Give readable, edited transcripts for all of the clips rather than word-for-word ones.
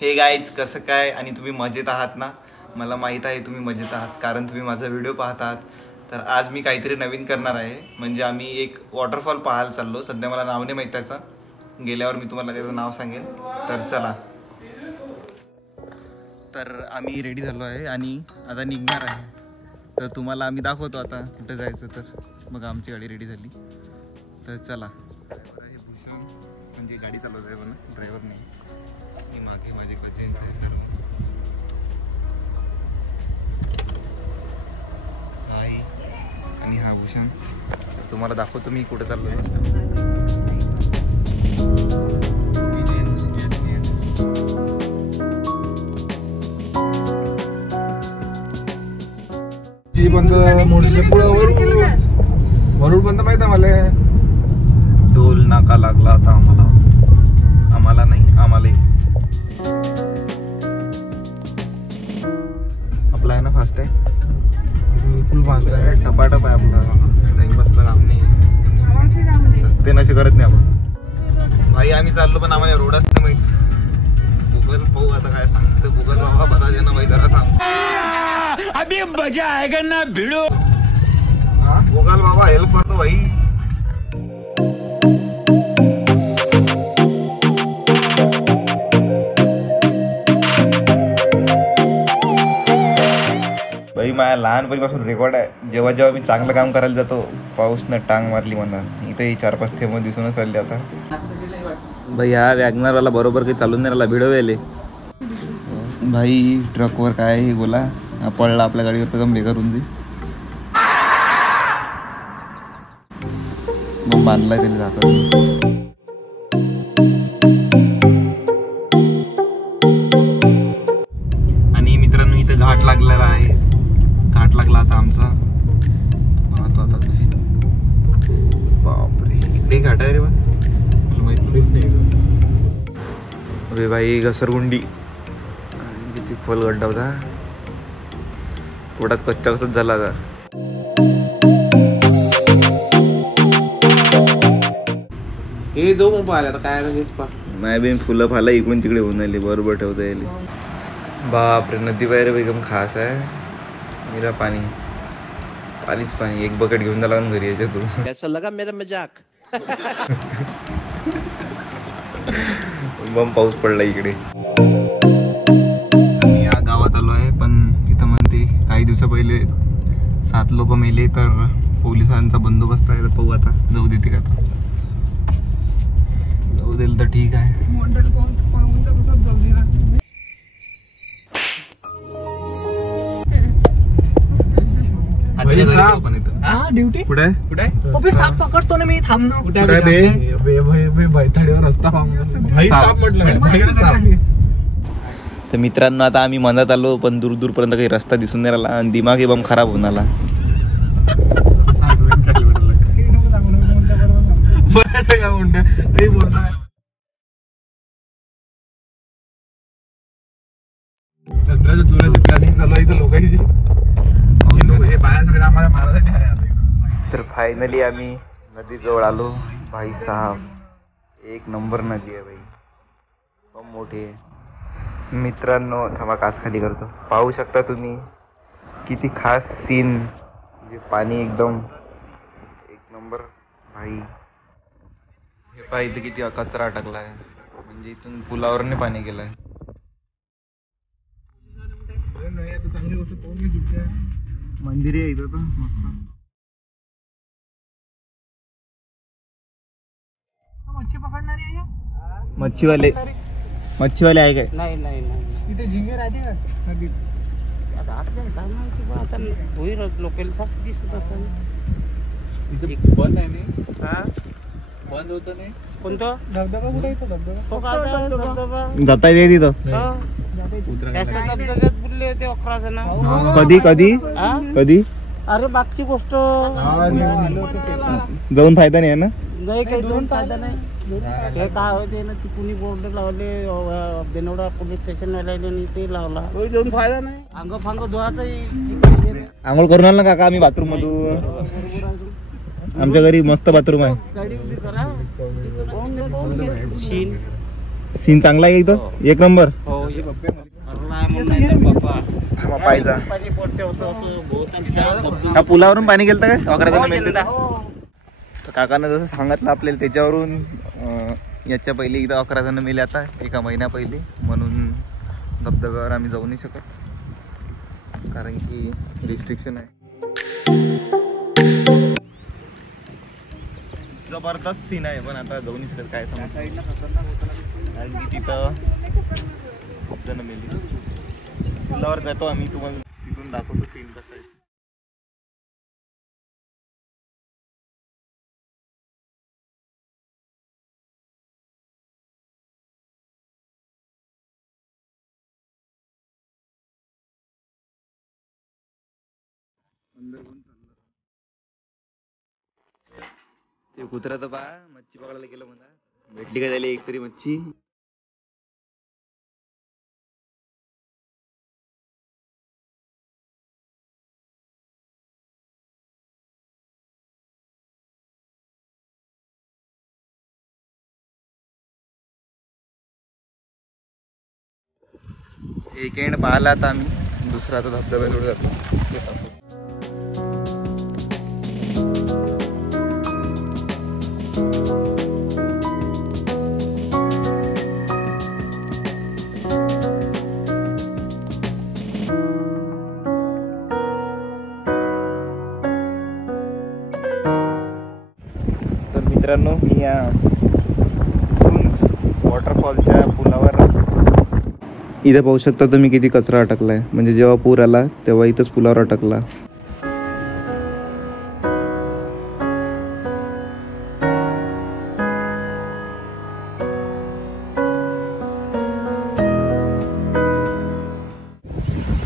हे गाईज कसं काय आणि तुम्ही मजेत आहात ना. मला माहीत आहे तुम्ही मजेत आहात कारण तुम्ही माझा व्हिडिओ पाहतात. तर आज मी काहीतरी नवीन करणार आहे. म्हणजे आम्ही एक वॉटरफॉल पाहायला चाललो. सध्या मला नाव नाही माहीत त्याचं, गेल्यावर मी तुम्हाला त्याचं नाव सांगेन. तर चला. तर आम्ही रेडी झालो आहे आणि आता निघणार आहे. तर तुम्हाला आम्ही दाखवतो आता कुठं जायचं. तर मग आमची गाडी रेडी झाली. तर चला. हे भूषण म्हणजे गाडी चालवत आहे पण ड्रायव्हर नाही. मी मागे माझे कझिन्स आहे सर्व. आई आणि हा भूषण. तर तुम्हाला दाखवतो मी कुठं चाललो आहे. बंद मोठीच्या पुढं वरुड बंद माहित आहे मला. टोल नाका लागला आता आम्हाला नाही आम्हाला. आपला आहे ना फास्ट आहे, फुल फास्ट आहे. टपाटप आहे आपला. टाइम बसला काम नाही, सस्ते नशे करत नाही आपण. भाई आम्ही चाललो पण आम्हाला रोडच नाही माहित. गुगल पाहू आता काय सांगतो. गुगल बाबा बता दे ना भाई, जरा सांग. अभी मजा आएगा ना भिड़ो. गुगल बाबा हेल्प करतो भाई. भाई माझ्या लहानपणीपासून रेकॉर्ड आहे. जेव्हा जेव्हा मी चांगलं काम करायला जातो पाऊसनं टांग मारली म्हणतात. इथंही 4-5 थेंब दिसूनच चालले आता. भाई हा वॅगनरवाला बरोबर काही चालून नाही राहिला, भिडवेले. भाई ट्रकवर काय हे बोला पडला आपल्या गाडीवर तर बेकार होऊन जाईल. मग बांधलाय त्याने जातात. आणि मित्रांनो इथं घाट लागलेला आहे. घाट लागला आता आमचा. पाहतो आता कशी. बापरे इकडे घाट आहे रे बा, मला माहित नाही. अरे भाई घसरगुंडी किती खोल गड्डा होता. पोटात कच्चा कसंच झाला आता. हे जाऊ मग पाहिलं आता काय हेच पा नाही बी फुलं फाला इकडून तिकडे होऊन आली. बरोबर ठेवता येईल. बापरे नदी बाहेर एकदम खास आहे. मेरा पाणी पाणीच पाणी. एक बकेट घेऊन जायला घरी याच्यातून. कैसा लगा मेरा मजाक. बम पाऊस पडला इकडे. आम्ही या गावात आलो आहे पण इथं म्हणते काही दिवसा पहिले 7 लोक मेले. तर पोलिसांचा बंदोबस्त आहे. तर पाहू आता जाऊ देते का. आता जाऊ देईल तर ठीक आहे. ड्युटी कुठे कुठे साप पकडतो ना मी. थांब ना. कुठे भैथाडीवर रस्ता साप म्हटलं. तर मित्रांनो आता आम्ही मनात आलो पण दूर दूरपर्यंत काही रस्ता दिसून नाही राहिला आणि दिमाग एकदम खराब होऊन आला. प्लॅनिंग चालू आहे लोकांची. तर फायनली आम्ही नदीजवळ आलो. भाई साहब एक नंबर नदी आहे भाई, खूप मोठी आहे. मित्रांनो थांबा कास खाली करतो. पाहू शकता तुम्ही किती खास सीन. म्हणजे पाणी एकदम एक नंबर भाई. हे पाय इथं किती कचरा टाकला आहे. म्हणजे इथून पुलावरने पाणी गेलं आहे. मंदिर आहे इथं तर मस्त. मच्छी पकडणारी आहे. मच्छीवाले आहे काय. नाही नाही नाही इथे झिंगे राहते का नदीत. आता आपल्याला काय माहिती बा. आता होईल लोकल साफ दिसत असं. इथे बंद आहे नाही. हा बंद होतं नाही. कोणतं धबधबा कुठे येतो. धबधबा जाता येते तिथं. धबधब्यात बुडले होते 11 जण. कधी अरे बागची गोष्ट. जाऊन फायदा नाही आहे ना. नाही काही जाऊन फायदा नाही. ते काय होते ना ती कुणी बोर्ड लावले बेनवडा पोलीस स्टेशन वाल्याने ते लावला. जाऊन फायदा नाही. अंग फांग धुवायचं. आंघोळ करून आला ना काका आम्ही बाथरूम मधून. आमच्या घरी मस्त बाथरूम आहे. गाडी उभी करा. सीन चांगला आहे इथं. एक नंबर. हो हा पायचा हा पुलावरून पाणी गेलं काय तर काकानं जसं सांगितलं आपल्याला त्याच्यावरून याच्या पहिले एकदा 11 जण मेले आता एका महिन्या पहिले, म्हणून धबधब्यावर आम्ही जाऊ नाही शकत कारण की रिस्ट्रिक्शन आहे. जबरदस्त सीन आहे पण आता जाऊ नाही शकत काय समज कारण की तिथं खूप जण मेली. पुलावर जातो आम्ही, तुम्हाला तिथून दाखवतो सीन कसं आहे. ते कुत्रा तर पहा मच्छी पकडायला गेलं म्हणा, भेटली का झाली एक तरी मच्छी. एक एंड पाहिला आता आम्ही, दुसरा आता धबधब्याजवळ जातो. तर मित्रांनो, मी या वॉटरफॉलच्या पुलावर इथे पाहू शकता तुम्ही किती कचरा अटकला आहे. म्हणजे जेव्हा पूर आला तेव्हा इथंच पुलावर अटकला.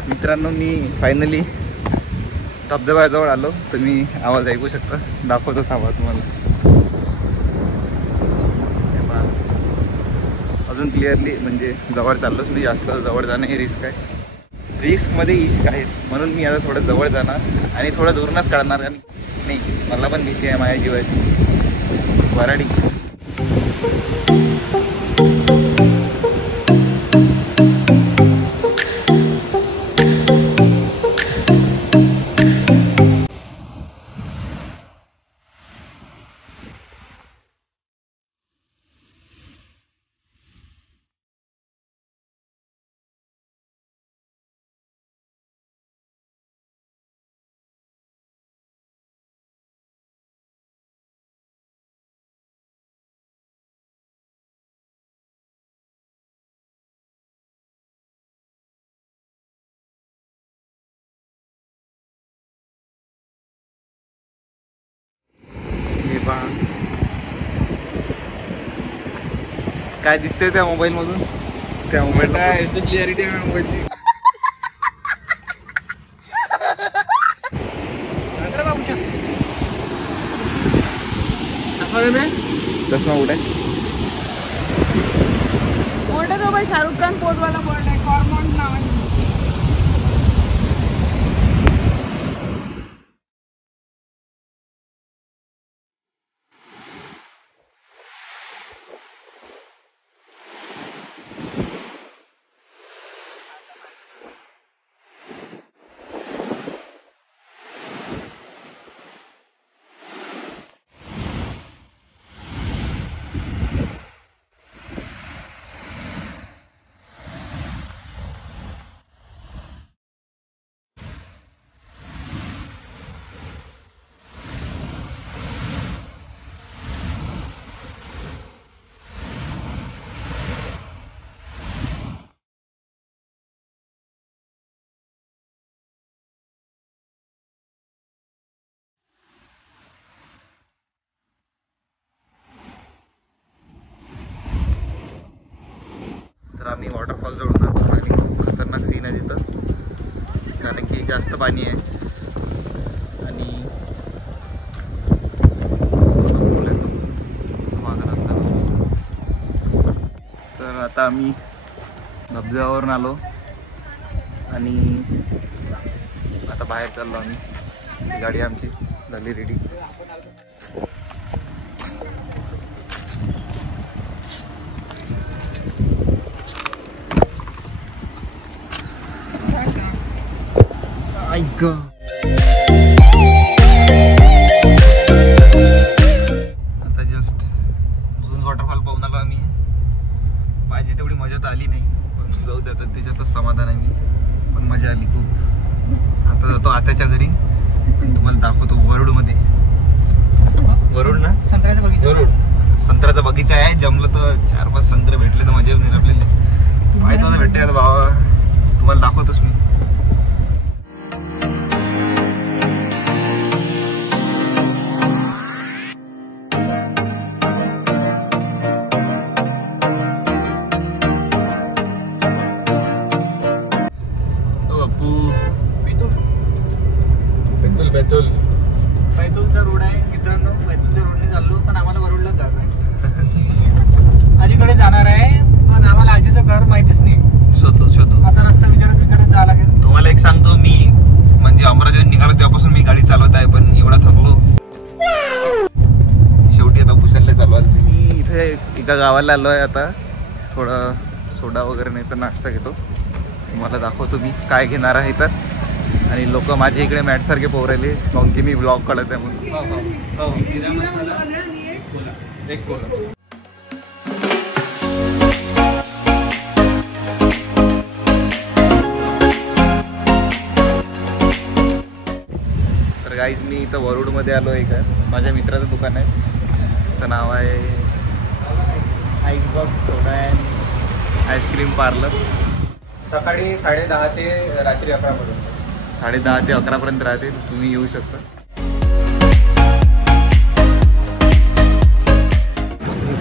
मित्रांनो, मी फायनली धबधब्याजवळ आलो. तुम्ही आवाज ऐकू शकता, दाखवतो थांबा तुम्हाला. अजून क्लिअरली म्हणजे जवळ चाललोच मी, जास्त जवळ जाणं हे रिस्क आहे. रिस्कमध्ये इश्क आहे, म्हणून मी आता थोडं जवळ जाणार आणि थोडं दूरनच काढणार. आणि नाही, मला पण भीती आहे माझ्या जीवाची. वराडी काय दिसतंय त्या मोबाईल मधून? त्या मोबाईल क्लिअरिटी आहे मोबाईलची. चष्मा उठाय तो भाई शाहरुख खान पोज वाला बोर्ड है, कॉर्मॉन्ट नावाने. तर आम्ही वॉटरफॉल जवळ जातो आणि खूप खतरनाक सीन आहे तिथं, कारण की जास्त पाणी आहे आणि तर आता आम्ही धबधब्यावरून आलो आणि आता बाहेर चाललो आम्ही. गाडी आमची झाली रेडी. गो. आता जस्ट झुंज वॉटरफॉल पाहून आलो आम्ही. पाहिजे तेवढी मजा तर आली नाही, पण जाऊ द्या, तर त्याच्यातच समाधान आहे मी. पण मजा आली खूप. आता जातो आत्याच्या घरी, तुम्हाला दाखवतो वरुडमध्ये. वरुड ना, संत्र्याचा बगीचा. वरुड संत्र्याचा बगीचा आहे. जमलं तर 4-5 संत्रे भेटले तर मजा येईल आपल्याला. माहिती होतं भेटते आता भावा, तुम्हाला दाखवतोच मी. बैतूलचा रोड आहे मित्रांनो. बैतूलच्या रोडने चाललो, पण आम्हाला वरुडलाच जायचं आहे. आजीकडे जाणार आहे, पण आम्हाला आजीचं घर माहितीच नाही. शोधतो. आता रस्ता विचारत जावं लागेल. तुम्हाला एक सांगतो, मी म्हणजे अमरावतीवर निघालो तेव्हापासून मी गाडी चालवत आहे, पण एवढा थकलो शेवटी आता भुसारला चालू आहे. मी इथे एका गावाला आलो आहे. आता थोडा सोडा वगैरे नाही तर नाश्ता घेतो. तुम्हाला दाखवतो मी काय घेणार आहे तर. आणि लोक माझ्या इकडे मॅटसारखे पोहरायले, काऊन की मी ब्लॉग काढत आहे म्हणून. एक कोला. तर गाईज मी इथं वरुडमध्ये आलो आहे. का माझ्या मित्राचं दुकान आहे, त्याचं नाव आहे icebox soda and ice cream parlour. सकाळी 10:30 ते रात्री 11 पर्यंत. 10:30 ते 11 पर्यंत राहते. तुम्ही येऊ शकता.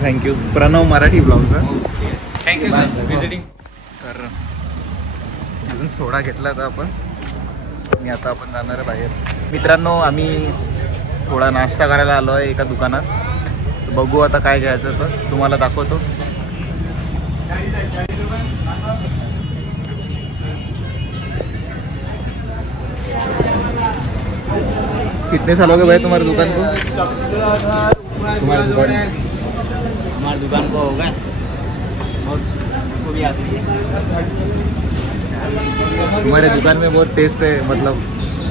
थँक्यू. प्रणव मराठी ब्लॉगचा. Thank you sir visiting. तर अजून सोडा घेतला तर आपण, आणि आता आपण जाणार आहे बाहेर. मित्रांनो, आम्ही थोडा नाश्ता करायला आलो आहे एका दुकानात. तर बघू आता काय घ्यायचं तर तुम्हाला दाखवतो. कितने साल हो गए भाई तुम्हारे दुकान को? तुम्हारे दुकान को होगा भी आती है. तुम्हारे दुकान में बहुत टेस्ट है, मतलब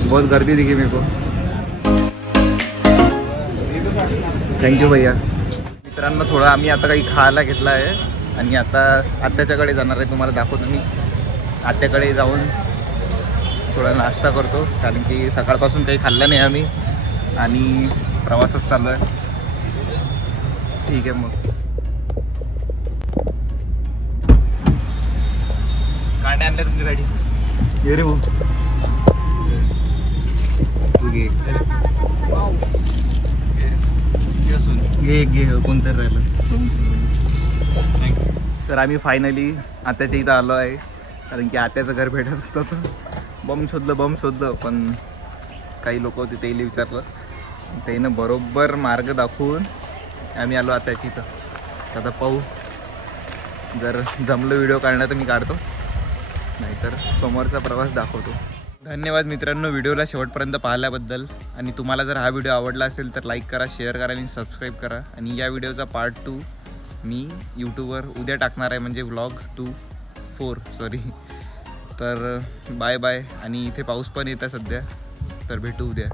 बहुत गर्दी दिखी मेरे को. थँक्यू भैया. मित्रांनो, थोडं आम्ही आता काही खायला घेतलं आहे आणि आता आत्याच्याकडे जाणार आहे. तुम्हाला दाखवतो मी. आत्याकडे जाऊन थोडा नाश्ता करतो, कारण की सकाळपासून काही खाल्लं नाही आम्ही आणि प्रवासच चालू आहे. ठीक आहे मग. कांडे आणले तुमच्यासाठी. ये रे भाऊ, तू घे. घे कोणतरी राहिलं. तर आम्ही फायनली आत्याच्या इथं आलो आहे, कारण की आत्याचं घर भेटत होतं. तर बम शोधलं पण काही लोक होते, त्याला विचारलं, त्यानं बरोबर मार्ग दाखवून आम्ही आलो आत्याच्या इथं. आता पाहू, जर जमलं व्हिडिओ काढणं तर मी काढतो, नाहीतर समोरचा प्रवास दाखवतो. धन्यवाद मित्रांनो व्हिडिओला शेवटपर्यंत पाहिल्याबद्दल. आणि तुम्हाला जर हा व्हिडिओ आवडला असेल तर लाईक करा, शेअर करा आणि सबस्क्राईब करा. आणि या व्हिडिओचा पार्ट 2 मी यूट्यूबवर उद्या टाकणार आहे, म्हणजे व्लॉग 4 सॉरी. तर बाय बाय. आणि इथे पाऊस पण येत आहे सध्या, तर भेटू उद्या.